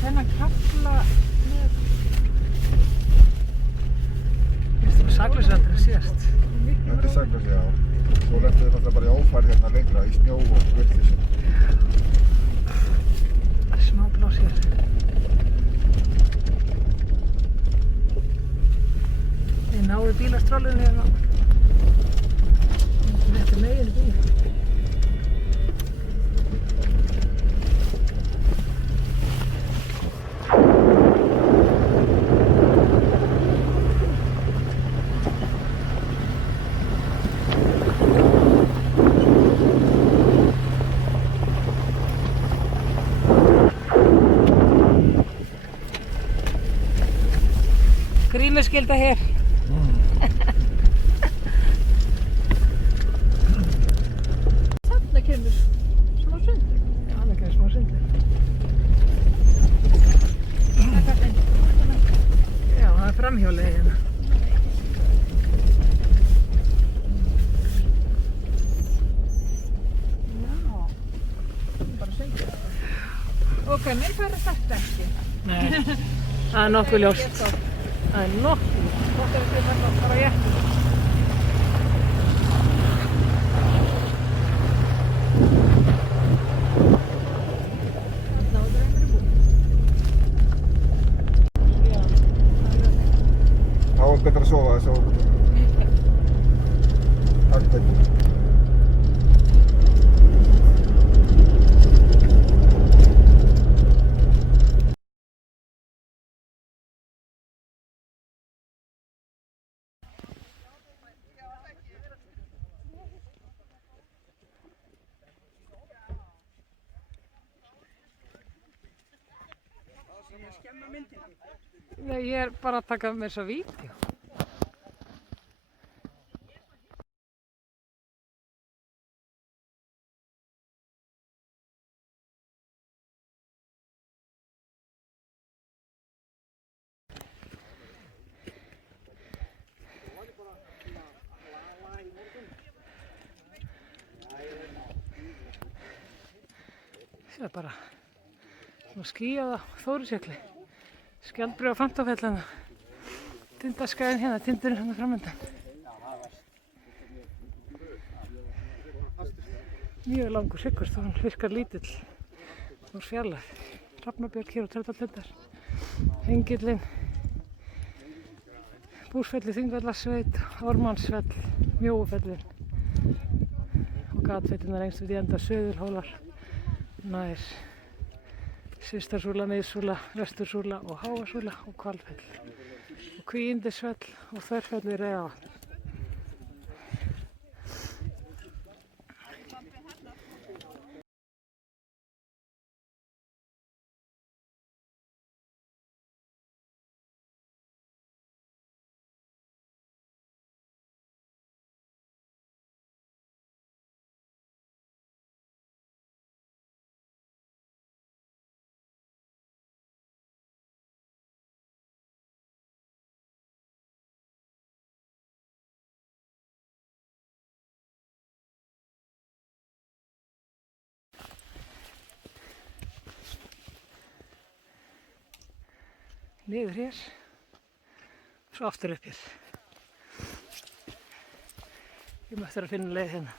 þennan kafla með... Þetta var saklausveldur að síðast. Þetta er saklaus, já. Svo lentum við náttúrulega bara í ófærð hérna lengra, í snjó og villisum. Það er smá blás hér. Ég náði bílastrólunni hérna. Þetta er megin í bílinn. Grímuskylda hér. Þarna kemur smá sundur. Já, þarna kemur smá sundur. Já, það er framhjólið hérna. Já, bara sundur. Ok, mér færi þetta ekki. Nei, það er nokkuð ljóst. Það er nokkuð. Hvort er þetta að fara að jættu? Náður einhverju búið. Já, það er það. Þá er betra að sofa þess að takk betur. Nei, ég er bara að taka með þessa vídeo. Það er bara skýjað á Þórisjökli. Skjaldbreið á Fantafellana. Tindaskæðin hérna, tindurinn hérna framöndan. Mjög langur hryggur þó hann virkar lítill úr fjarlægð. Hrafnabjörg hér og Trölltindar. Hengillinn, Búsfelli, Þingvallarsveit, Ármannsfell, Mjóufellin og gatfellinnar lengst við í enda Suðurhólar, nær Systarsúla, Miðsúla, Vestursúla og Háasúla og Hvalfell og Kvígindisfell og Þverfell við Reyðavatn. Niður hér, svo aftur upp hér. Ég möttur að finna leið hérna.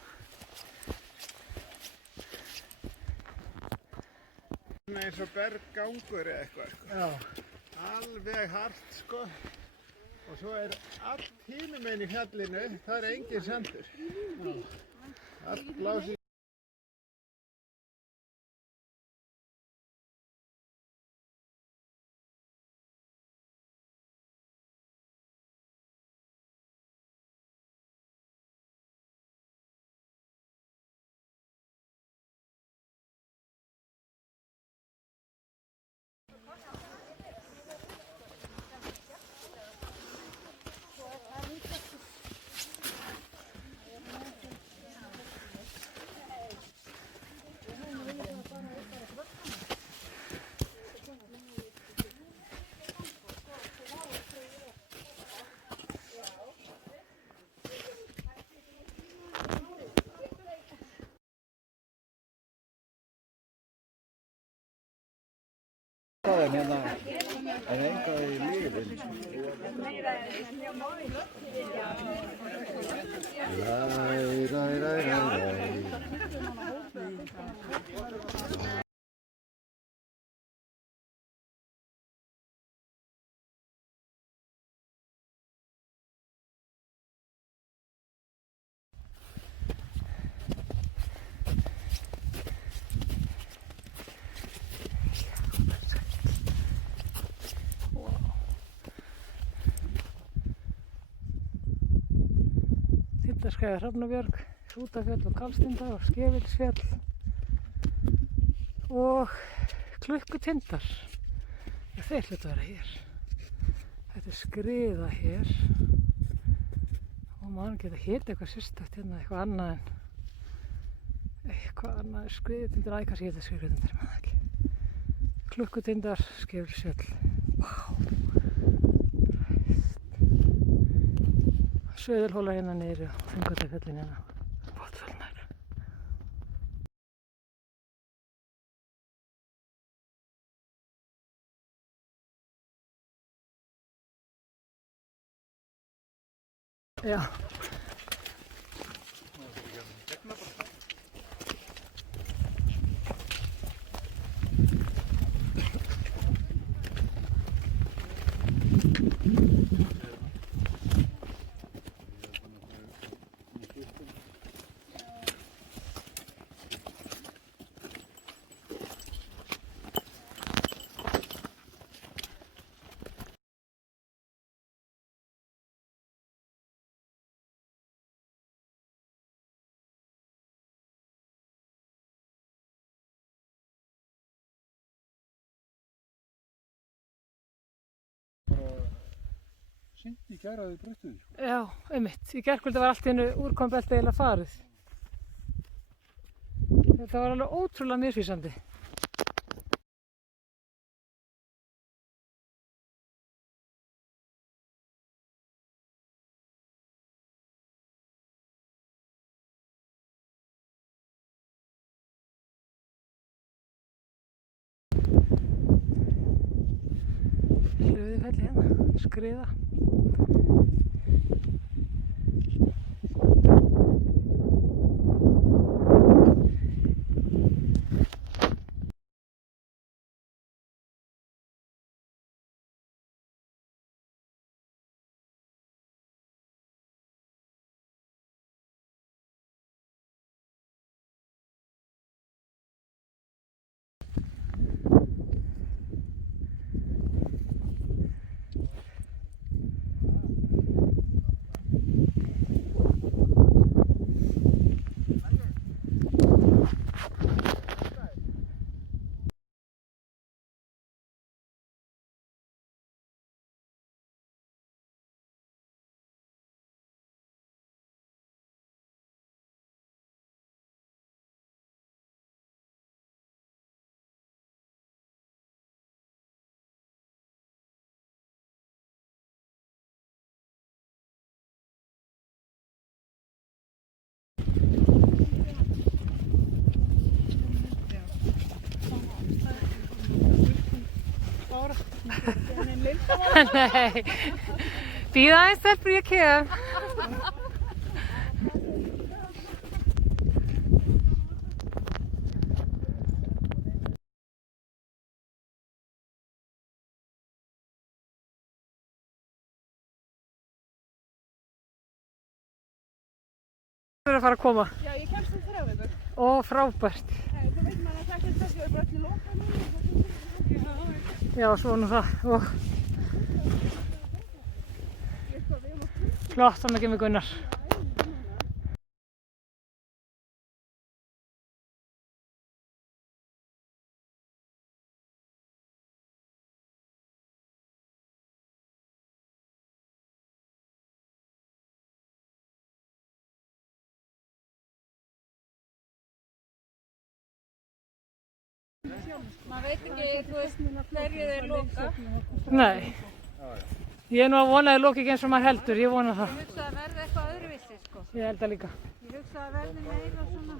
Svona eins og berggangur eða eitthvað. Já. Alveg hart sko. Og svo er allt hinum megin í fjallinu, það er engin sandur. Allt blásið. Það er hérna, en enga í lífin. Þildarskæði, Hrafnabjörg, Hrútafjall og Karlstindar og Skefilsfjall og Klukkutindar. Þeir hlutu að vera hér. Þetta er skriða hér og maður getur hétt eitthvað sérstakt hérna, eitthvað annað en skriðutindir, kannski hétt skriðutindir, maður ekki. Klukkutindar, Skefilsfjall. Vá! Söðurhólar hérna niður og Þingvallafjallin hérna. Botnfjallnær. Já. Sýnt í gær að þið breyttu því. Já, einmitt. Í gærkvöldi var allt í einu úrkomubeltið eiginlega farið. Þetta var alveg ótrúlega misvísandi. Hlöðufelli hérna, skriða. Nei, bíða aðeins stelpur, ég kem. Það er að fara að koma. Já, ég kemst um 3 vikur. Ó, frábært. Þú veit maður að það kemst þessi, við erum bara allir lokað núna. Já, svona það. Ó. Flott, þannig kemur Gunnar. Maður veit ekki, þú veist, hverju þeir loka. Nei. Ég er nú að vona að það loki ekki eins og maður heldur, ég vona það. Ég hugsa að verði eitthvað öðruvísi, sko. Ég held það líka. Ég hugsa að verði meira svona.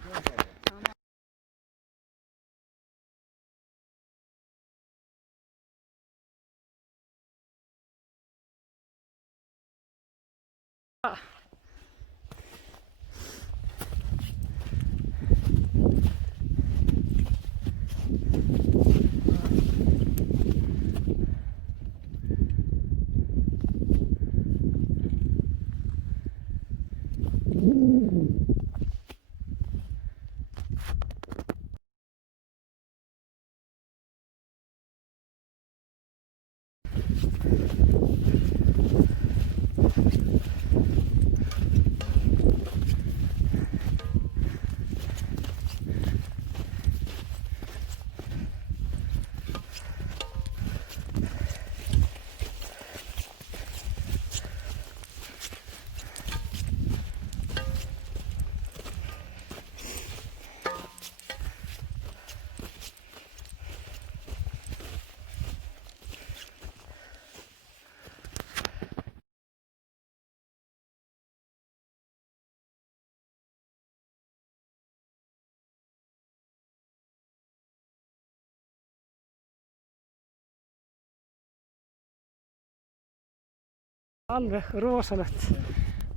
Alveg rosalegt.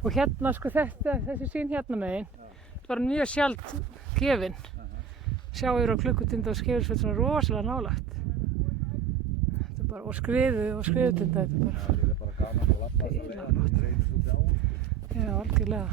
Og hérna sko þessi sýn hérna megin, var mjög sjald gefin. Sjáur á klukkutunda og Skeifursfell svona rosalega nálægt. Þetta er bara, og skriðutunda, þetta er bara. Það er bara gaman að labba þessa leið, það dreifir svo á. Já, algjörlega.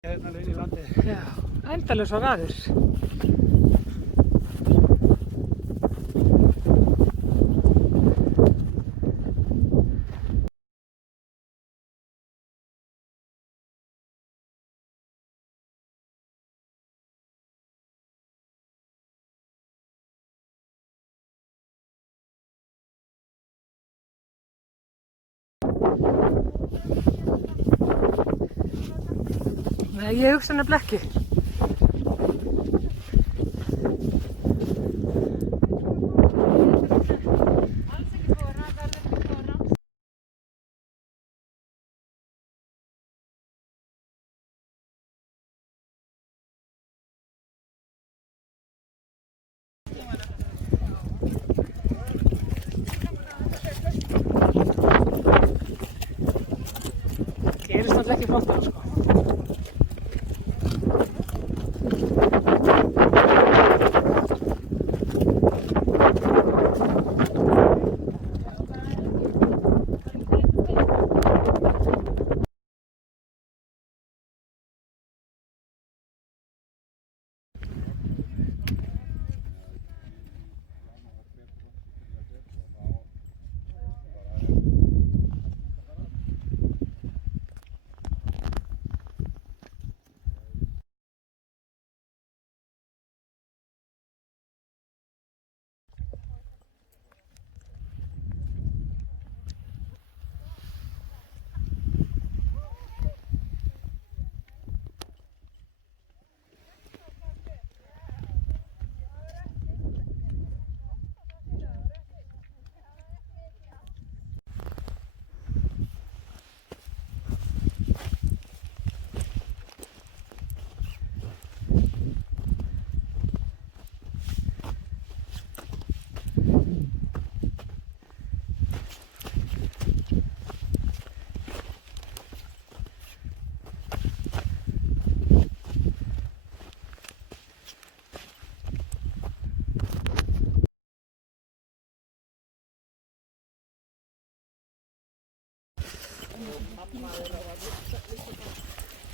Hérna inn í landið. Já, endalaus á raður. Nei, ég hugsa nefnilega ekki. Gerist náttúrulega ekki flottar, sko.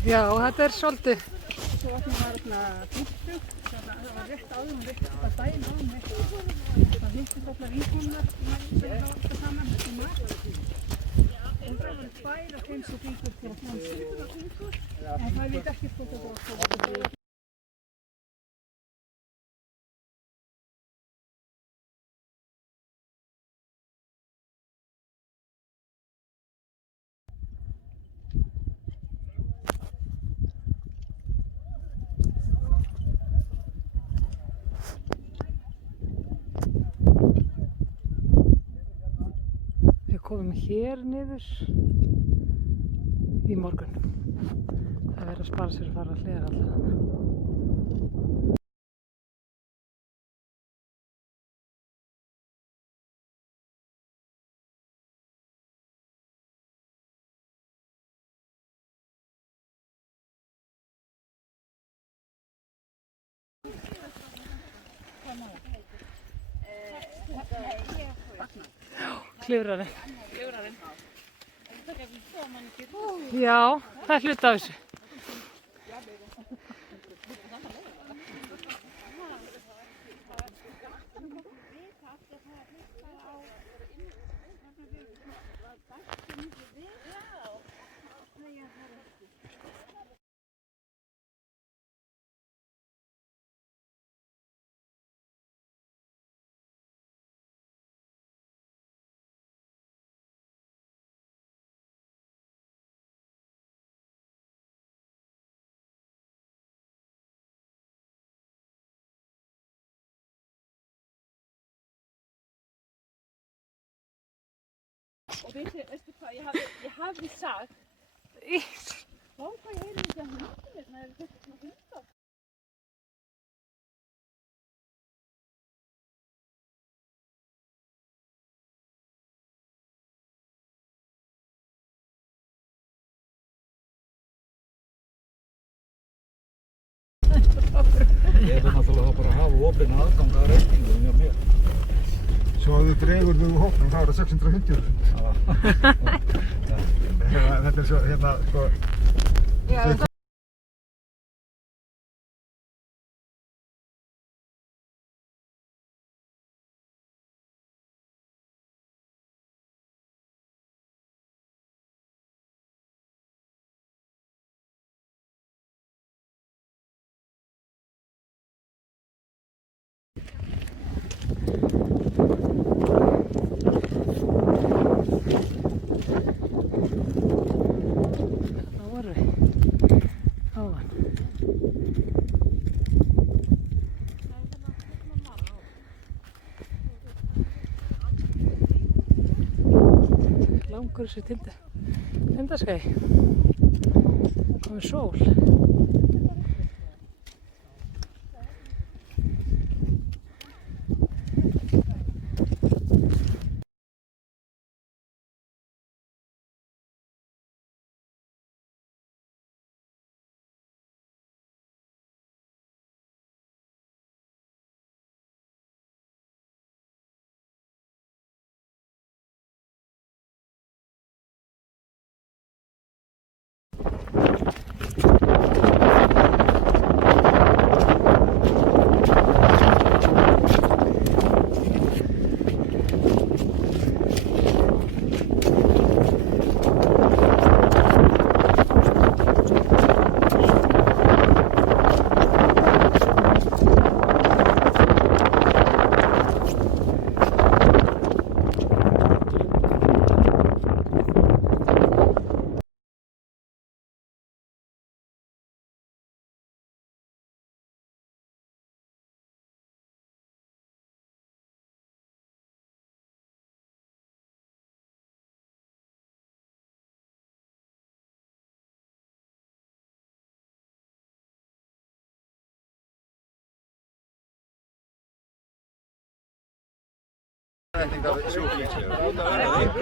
Já, þetta er svolítið. Svo vatnum var svona 50, það var rétt áður, rétt bara daginn áður með. Það hittist allar vinkonurnar sem það var alltaf saman, þetta er marg. Og það var tvær af þeim sem fengur til að flansa. En það veit ekki hvort það var svo. Við komum hér niður í morgun. Það verður að spara sér að fara að hlera allar hana. Klifrarinn. Já, það er hluti af þessu. Og veistu hvað, ég hafði sagt, þá hvað ég heyri þetta hundið hérna, er þetta svona hundar? Ég er náttúrulega bara að hafa opinn aðgang að reytingu hjá mér. Svo að þú dregur þú hópnum, þá er það 650. Þetta er svo, hérna, sko, okkur þessi tindaskei. Komið sól.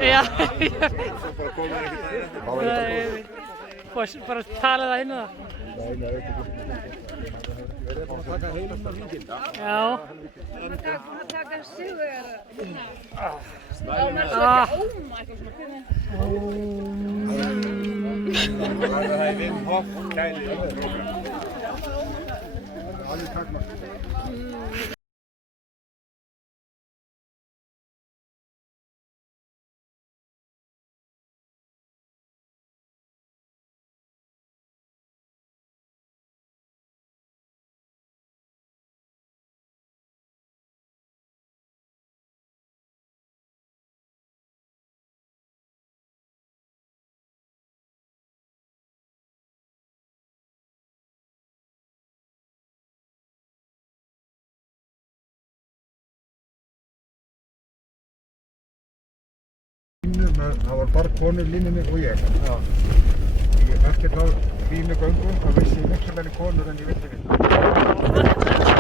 Já, bara tala það inn á það. Já. Að taka sigur. Það er Wim Hof kæli. Alveg takmark. Það var bara konur línunni og ég. Eftir þá fínu göngu, þá vissi ég miklu meiri konur en ég vissi ekki.